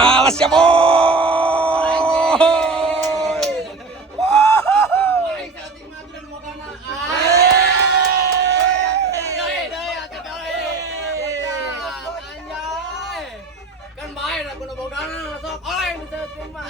Alas ya boy. Kan baik aku nabogana sok oleh bisa terima.